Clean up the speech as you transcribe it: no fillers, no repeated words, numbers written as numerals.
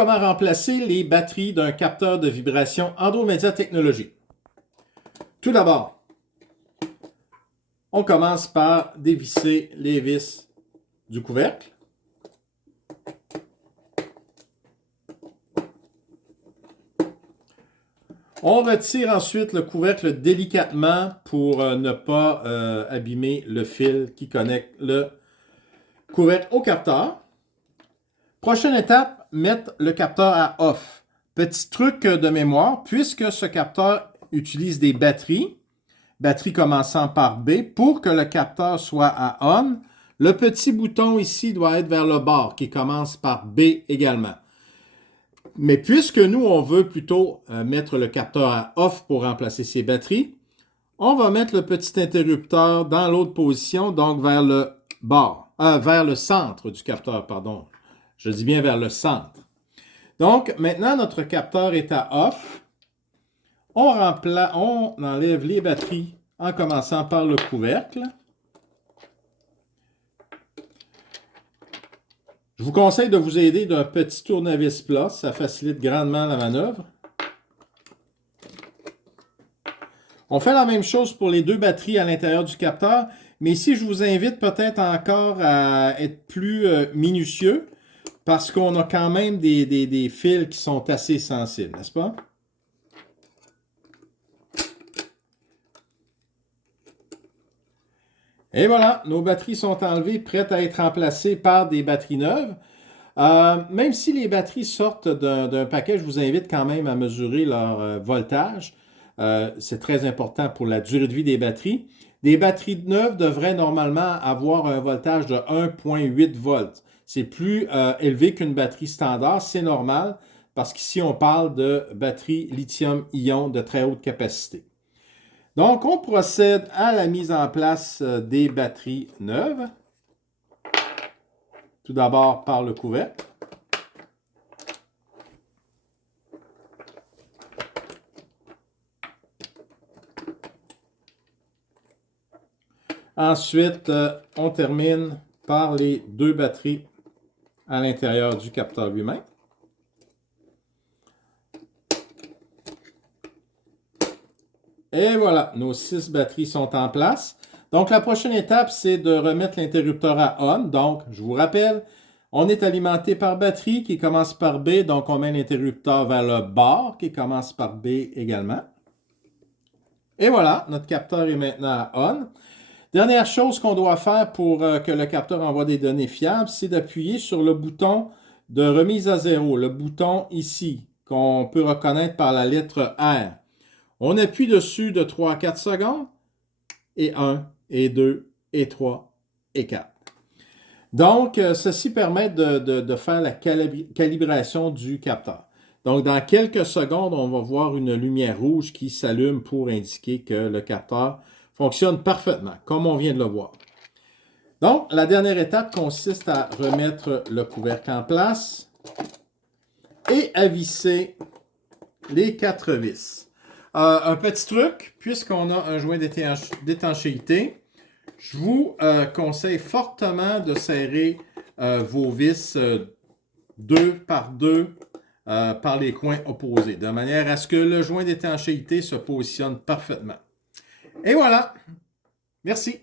comment remplacer les batteries d'un capteur de vibration Andromedia Technologies. Tout d'abord, on commence par dévisser les vis du couvercle. On retire ensuite le couvercle délicatement pour ne pas abîmer le fil qui connecte le couvercle au capteur. Prochaine étape, mettre le capteur à off. Petit truc de mémoire, puisque ce capteur utilise des batteries commençant par B, pour que le capteur soit à on, le petit bouton ici doit être vers le bas, qui commence par B également. Mais puisque nous, on veut plutôt mettre le capteur à off pour remplacer ses batteries, on va mettre le petit interrupteur dans l'autre position, donc vers le bas, vers le centre du capteur, pardon. Je dis bien vers le centre. Donc, maintenant, notre capteur est à off. On enlève les batteries en commençant par le couvercle. Je vous conseille de vous aider d'un petit tournevis plat. Ça facilite grandement la manœuvre. On fait la même chose pour les deux batteries à l'intérieur du capteur. Mais ici, je vous invite peut-être encore à être plus minutieux, parce qu'on a quand même des fils qui sont assez sensibles, n'est-ce pas? Et voilà, nos batteries sont enlevées, prêtes à être remplacées par des batteries neuves. Même si les batteries sortent d'un paquet, je vous invite quand même à mesurer leur voltage. C'est très important pour la durée de vie des batteries. Des batteries neuves devraient normalement avoir un voltage de 1,8 volts. C'est plus élevé qu'une batterie standard, c'est normal, parce qu'ici, on parle de batterie lithium-ion de très haute capacité. Donc, on procède à la mise en place des batteries neuves. Tout d'abord par le couvercle. Ensuite, on termine par les deux batteries à l'intérieur du capteur lui-même. Et voilà, nos 6 batteries sont en place. Donc, la prochaine étape, c'est de remettre l'interrupteur à on. Donc, je vous rappelle, on est alimenté par batterie qui commence par B. Donc, on met l'interrupteur vers le bas qui commence par B également. Et voilà, notre capteur est maintenant à on. Dernière chose qu'on doit faire pour que le capteur envoie des données fiables, c'est d'appuyer sur le bouton de remise à zéro, le bouton ici, qu'on peut reconnaître par la lettre R. On appuie dessus de 3 à 4 secondes, et 1, et 2, et 3, et 4. Donc, ceci permet de faire la calibration du capteur. Donc, dans quelques secondes, on va voir une lumière rouge qui s'allume pour indiquer que le capteur fonctionne parfaitement, comme on vient de le voir. Donc, la dernière étape consiste à remettre le couvercle en place et à visser les 4 vis. Un petit truc, puisqu'on a un joint d'étanchéité, je vous conseille fortement de serrer vos vis 2 par 2 par les coins opposés, de manière à ce que le joint d'étanchéité se positionne parfaitement. Et voilà. Merci.